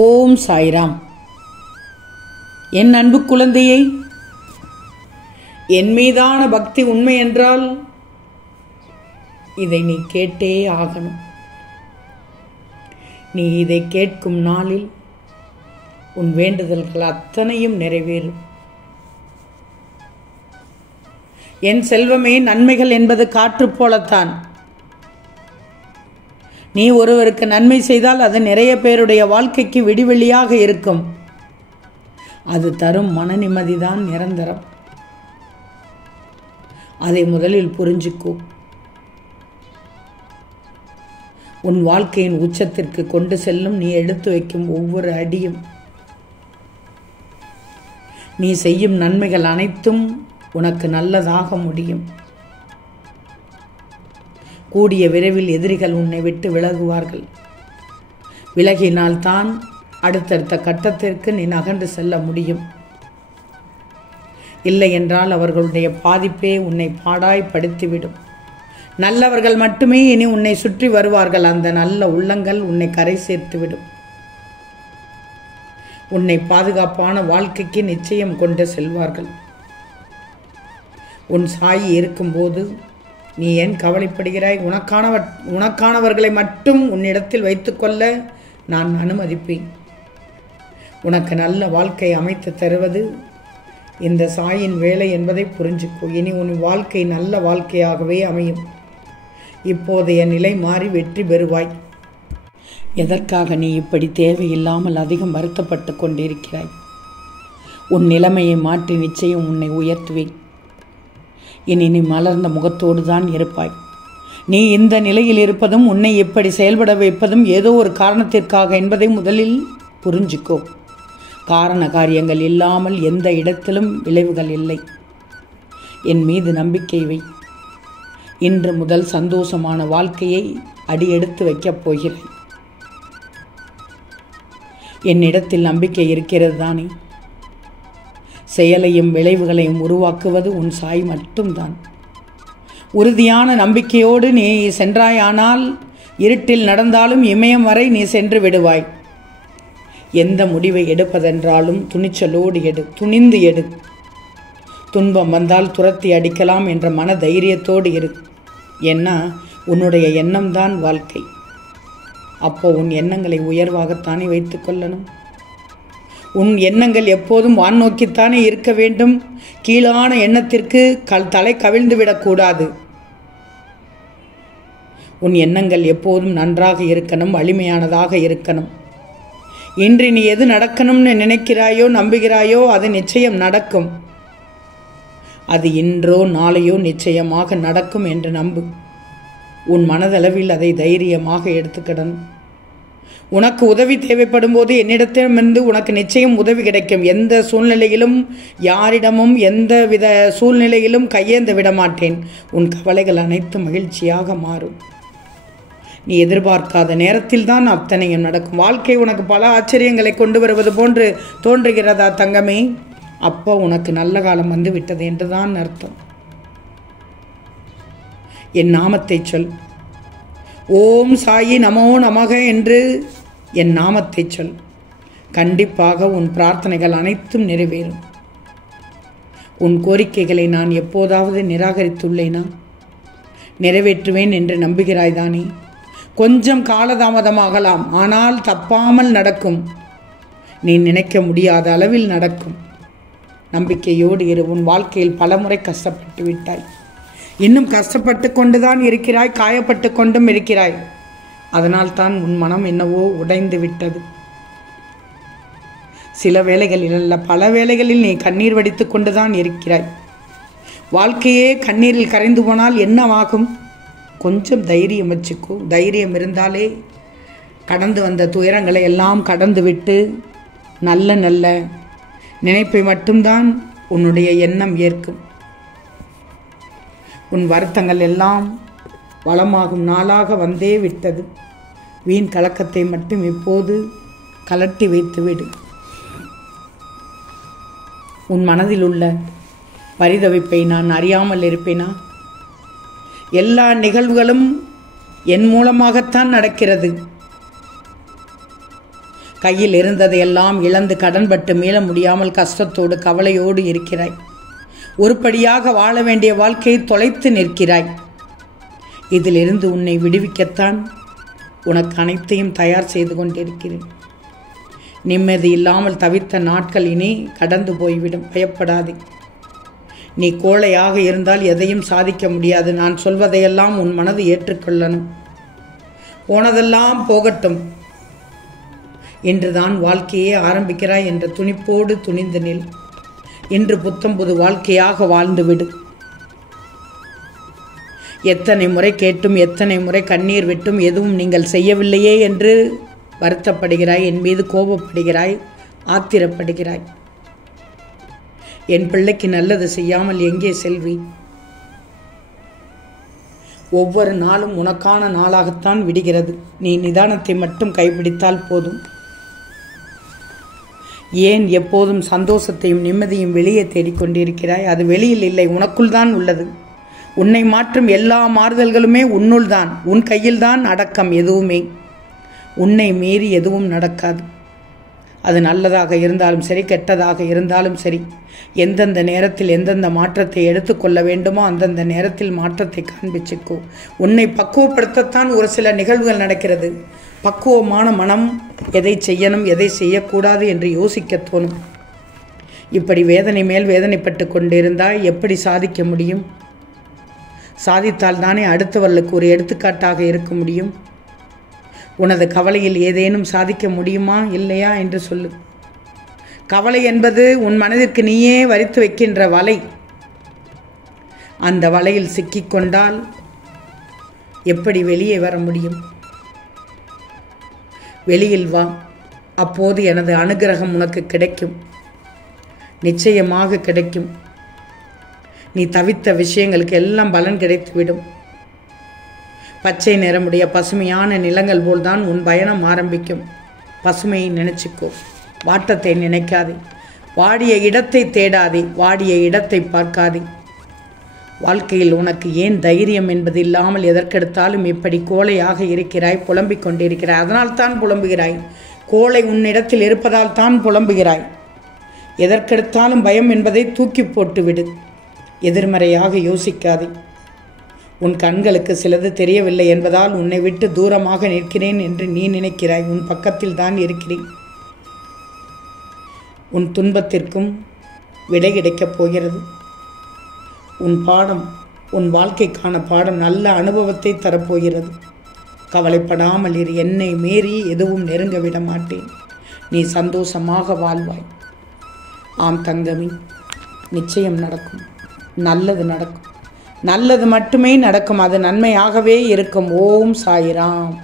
ஓம் சாய்ராம். என் அன்பு குழந்தையை, என் மீதான பக்தி உண்மை என்றால் இதை நீ கேட்டே ஆகணும். நீ இதை கேட்கும் நாளில் உன் வேண்டுதல்கள் அத்தனையும் நிறைவேறும். என் செல்வமே, நன்மைகள் என்பது காற்று போலத்தான். நீ ஒருவருக்கு நன்மை செய்தால் அது நிறைய பேருடைய வாழ்க்கைக்கு விடிவெளியாக இருக்கும். அது தரும் மன நிம்மதிதான் நிரந்தரம். அதை முதலில் புரிஞ்சுக்கோ. உன் வாழ்க்கையின் உச்சத்திற்கு கொண்டு செல்லும் நீ எடுத்து வைக்கும் ஒவ்வொரு அடியும், நீ செய்யும் நன்மைகள் அனைத்தும் உனக்கு நல்லதாக முடியும். கூடிய விரைவில் எதிரிகள் உன்னை விட்டு விலகுவார்கள். விலகினால்தான் அடுத்தடுத்த கட்டத்திற்கு நீ நகர்ந்து செல்ல முடியும். இல்லை என்றால் அவர்களுடைய பாதிப்பே உன்னை பாடாய்படுத்திவிடும். நல்லவர்கள் மட்டுமே இனி உன்னை சுற்றி வருவார்கள். அந்த நல்ல உள்ளங்கள் உன்னை கரை சேர்த்துவிடும். உன்னை பாதுகாப்பான வாழ்க்கைக்கு நிச்சயம் கொண்டு செல்வார்கள். உன் சாயி இருக்கும்போது நீ ஏன் கவலைப்படுகிறாய்? உனக்கானவர்களை மட்டும் உன்னிடத்தில் வைத்துக்கொள்ள நான் அனுமதிப்பேன். உனக்கு நல்ல வாழ்க்கை அமைத்து தருவது இந்த சாயின் வேலை என்பதை புரிஞ்சுக்கோ. இனி உன் வாழ்க்கை நல்ல வாழ்க்கையாகவே அமையும். இப்போதைய நிலை மாறி வெற்றி பெறுவாய். எதற்காக நீ இப்படி தேவையில்லாமல் அதிகம் வருத்தப்பட்டு கொண்டிருக்கிறாய்? உன் நிலைமையை மாற்றி நிச்சயம் உன்னை உயர்த்துவேன். இனி நீ மலர்ந்த முகத்தோடு தான் இருப்பாய். நீ இந்த நிலையில் இருப்பதும் உன்னை இப்படி செயல்பட வைப்பதும் ஏதோ ஒரு காரணத்திற்காக என்பதை முதலில் புரிஞ்சுக்கோ. காரண காரியங்கள் இல்லாமல் எந்த இடத்திலும் விளைவுகள் இல்லை. என் மீது நம்பிக்கை வை. இன்று முதல் சந்தோஷமான வாழ்க்கையை அடியெடுத்து வைக்கப் போகிறேன். என்னிடத்தில் நம்பிக்கை இருக்கிறது தானே? செயலையும் விளைவுகளையும் உருவாக்குவது உன் சாய் மட்டும்தான். உறுதியான நம்பிக்கையோடு நீ சென்றாயானால் இருட்டில் நடந்தாலும் இமயம் வரை நீ சென்று விடுவாய். எந்த முடிவை எடுப்பதென்றாலும் துணிச்சலோடு எடு, துணிந்து எடு. துன்பம் வந்தால் துரத்தி அடிக்கலாம் என்ற மன தைரியத்தோடு இரு. ஏன்னா உன்னுடைய எண்ணம்தான் வாழ்க்கை. அப்போ உன் எண்ணங்களை உயர்வாகத்தானே வைத்துக் கொள்ளணும். உன் எண்ணங்கள் எப்போதும் வான் நோக்கித்தானே இருக்க வேண்டும். கீழான எண்ணத்திற்கு தலை கவிழ்ந்து விடக்கூடாது. உன் எண்ணங்கள் எப்போதும் நன்றாக இருக்கணும், வலிமையானதாக இருக்கணும். இன்று நீ எது நடக்கணும்னு நினைக்கிறாயோ நம்புகிறாயோ அது நிச்சயம் நடக்கும். அது இன்றோ நாளையோ நிச்சயமாக நடக்கும் என்று நம்பு. உன் மனதளவில் அதை தைரியமாக எடுத்துக்கிடணும். உனக்கு உதவி தேவைப்படும் போது என்னிடத்திலிருந்து உனக்கு நிச்சயம் உதவி கிடைக்கும். எந்த சூழ்நிலையிலும் யாரிடமும் எந்த வித சூழ்நிலையிலும் கையேந்து விட மாட்டேன். உன் கவலைகள் அனைத்தும் மகிழ்ச்சியாக மாறும். நீ எதிர்பார்க்காத நேரத்தில் தான் அத்தனையும் நடக்கும். வாழ்க்கை உனக்கு பல ஆச்சரியங்களை கொண்டு வருவது போன்று தோன்றுகிறதா தங்கமே? அப்போ உனக்கு நல்ல காலம் வந்து விட்டது என்றுதான் அர்த்தம். என் நாமத்தை சொல். ஓம் சாயி நமோ நமக என்று என் நாமத்தை சொல். கண்டிப்பாக உன் பிரார்த்தனைகள் அனைத்தும் நிறைவேறும். உன் கோரிக்கைகளை நான் எப்போதாவது நிராகரித்துள்ளேனா? நிறைவேற்றுவேன் என்று நம்புகிறாய்தானே? கொஞ்சம் காலதாமதமாகலாம், ஆனால் தப்பாமல் நடக்கும். நீ நினைக்க முடியாத அளவில் நடக்கும். நம்பிக்கையோடு இரு. உன் வாழ்க்கையில் பலமுறை கஷ்டப்பட்டு விட்டாய். இன்னும் கஷ்டப்பட்டு கொண்டுதான் இருக்கிறாய், காயப்பட்டு கொண்டும் இருக்கிறாய். அதனால் தான் உன் மனம் என்னவோ உடைந்து விட்டது. சில வேளைகளில் அல்ல, பல வேளைகளில் நீ கண்ணீர் வடித்து கொண்டுதான் இருக்கிறாய். வாழ்க்கையே கண்ணீரில் கரைந்து போனால் என்னவாகும்? கொஞ்சம் தைரியம் வச்சுக்கோ. தைரியம் இருந்தாலே கடந்து வந்த துயரங்களை எல்லாம் கடந்து விட்டு நல்ல நல்ல நினைப்பை மட்டும்தான் உன்னுடைய எண்ணம் ஏற்கும். உன் வருத்தங்கள் எல்லாம் வளமாகும் நாளாக வந்தே விட்டது. வீண் கலக்கத்தை மட்டும் இப்போது கலட்டி வைத்துவிடு. உன் மனதில் உள்ள பரிதவிப்பை நான் அறியாமல் இருப்பேனா? எல்லா நிகழ்வுகளும் என் மூலமாகத்தான் நடக்கிறது. கையில் இருந்ததையெல்லாம் இழந்து கடன்பட்டு மீள முடியாமல் கஷ்டத்தோடு கவலையோடு இருக்கிறாய். ஒருபடியாக வாழ வேண்டிய வாழ்க்கையை தொலைத்து நிற்கிறாய். இதிலிருந்து உன்னை விடுவிக்கத்தான் உனக்கு அனைத்தையும் தயார் செய்து கொண்டிருக்கிறேன். நிம்மதி இல்லாமல் தவித்த நாட்கள் இனி கடந்து போய்விடும். பயப்படாதே. நீ கோழையாக இருந்தால் எதையும் சாதிக்க முடியாது. நான் சொல்வதையெல்லாம் உன் மனது ஏற்றுக்கொள்ளணும். போனதெல்லாம் போகட்டும். இன்றுதான் வாழ்க்கையே ஆரம்பிக்கிறாய் என்ற துணிப்போடு துணிந்து நில். இன்று புத்தம்புது வாழ்க்கையாக வாழ்ந்துவிடு. எத்தனை முறை கேட்டும் எத்தனை முறை கண்ணீர் விட்டும் எதுவும் நீங்கள் செய்யவில்லையே என்று வருத்தப்படுகிறாய். என் மீது கோபப்படுகிறாய், ஆத்திரப்படுகிறாய். என் பிள்ளைக்கு நல்லது செய்யாமல் எங்கே செல்வி? ஒவ்வொரு நாளும் உனக்கான நாளாகத்தான் விடுகிறது. நீ நிதானத்தை மட்டும் கைப்பிடித்தால் போதும். ஏன் எப்போதும் சந்தோஷத்தையும் நிம்மதியும் வெளியே தேடிக்கொண்டிருக்கிறாய்? அது வெளியில் இல்லை, உனக்குள் தான் உள்ளது. உன்னை மாற்றும் எல்லா மாறுதல்களுமே உன்னுள் தான். உன் கையில்தான் அடக்கம். எதுவுமே உன்னை மீறி எதுவும் நடக்காது. அது நல்லதாக இருந்தாலும் சரி, கெட்டதாக இருந்தாலும் சரி, எந்தெந்த நேரத்தில் எந்தெந்த மாற்றத்தை எடுத்துக்கொள்ள வேண்டுமோ அந்தந்த நேரத்தில் மாற்றத்தை காண்பிச்சுக்கோ. உன்னை பக்குவப்படுத்தத்தான் ஒரு சில நிகழ்வுகள் நடக்கிறது. பக்குவமான மனம் எதை செய்யணும் எதை செய்யக்கூடாது என்று யோசிக்க தோணும். இப்படி வேதனை மேல் வேதனைப்பட்டு கொண்டிருந்தால் எப்படி சாதிக்க முடியும்? சாதித்தால் தானே அடுத்தவர்களுக்கு ஒரு எடுத்துக்காட்டாக இருக்க முடியும். உனது கவலையில் ஏதேனும் சாதிக்க முடியுமா இல்லையா என்று சொல்லு. கவலை என்பது உன் மனதிற்கு நீயே வரித்து வைக்கின்ற வலை. அந்த வலையில் சிக்கிக்கொண்டால் எப்படி வெளியே வர முடியும்? வெளியில் வா. அப்போது எனது அனுகிரகம் உனக்கு கிடைக்கும். நிச்சயமாக கிடைக்கும். நீ தவித்த விஷயங்களுக்கு எல்லாம் பலன் கிடைத்துவிடும். பச்சை நிறமுடைய பசுமையான நிலங்கள் போல்தான் உன் பயணம் ஆரம்பிக்கும். பசுமையை நினைச்சுக்கோ, வாட்டத்தை நினைக்காதே. வாடிய இடத்தை தேடாதே, வாடிய இடத்தை பார்க்காதே. வாழ்க்கையில் உனக்கு ஏன் தைரியம் என்பது இல்லாமல் எதற்கெடுத்தாலும் இப்படி கோழையாக இருக்கிறாய், புலம்பிக் கொண்டிருக்கிறாய். அதனால் தான் புலம்புகிறாய். கோழை உன்னிடத்தில் இருப்பதால் தான் புலம்புகிறாய். எதற்கெடுத்தாலும் பயம் என்பதை தூக்கி போட்டுவிடு. எதிர்மறையாக யோசிக்காதே. உன் கண்களுக்கு சிலது தெரியவில்லை என்பதால் உன்னை விட்டு தூரமாக நிற்கிறேன் என்று நீ நினைக்கிறாய். உன் பக்கத்தில் தான் இருக்கிறேன். உன் துன்பத்திற்கும் விடை கிடைக்கப் போகிறது. உன் பாடம், உன் வாழ்க்கைக்கான பாடம் நல்ல அனுபவத்தை தரப்போகிறது. கவலைப்படாமல் இரு. என்னை மீறி எதுவும் நெருங்க விட மாட்டேன். நீ சந்தோஷமாக வாழ்வாய். ஆம் தங்கமி, நிச்சயம் நடக்கும். நல்லது நடக்கும். நல்லது மட்டுமே நடக்கும். அது நன்மையாகவே இருக்கும். ஓம் சாய்ராம்.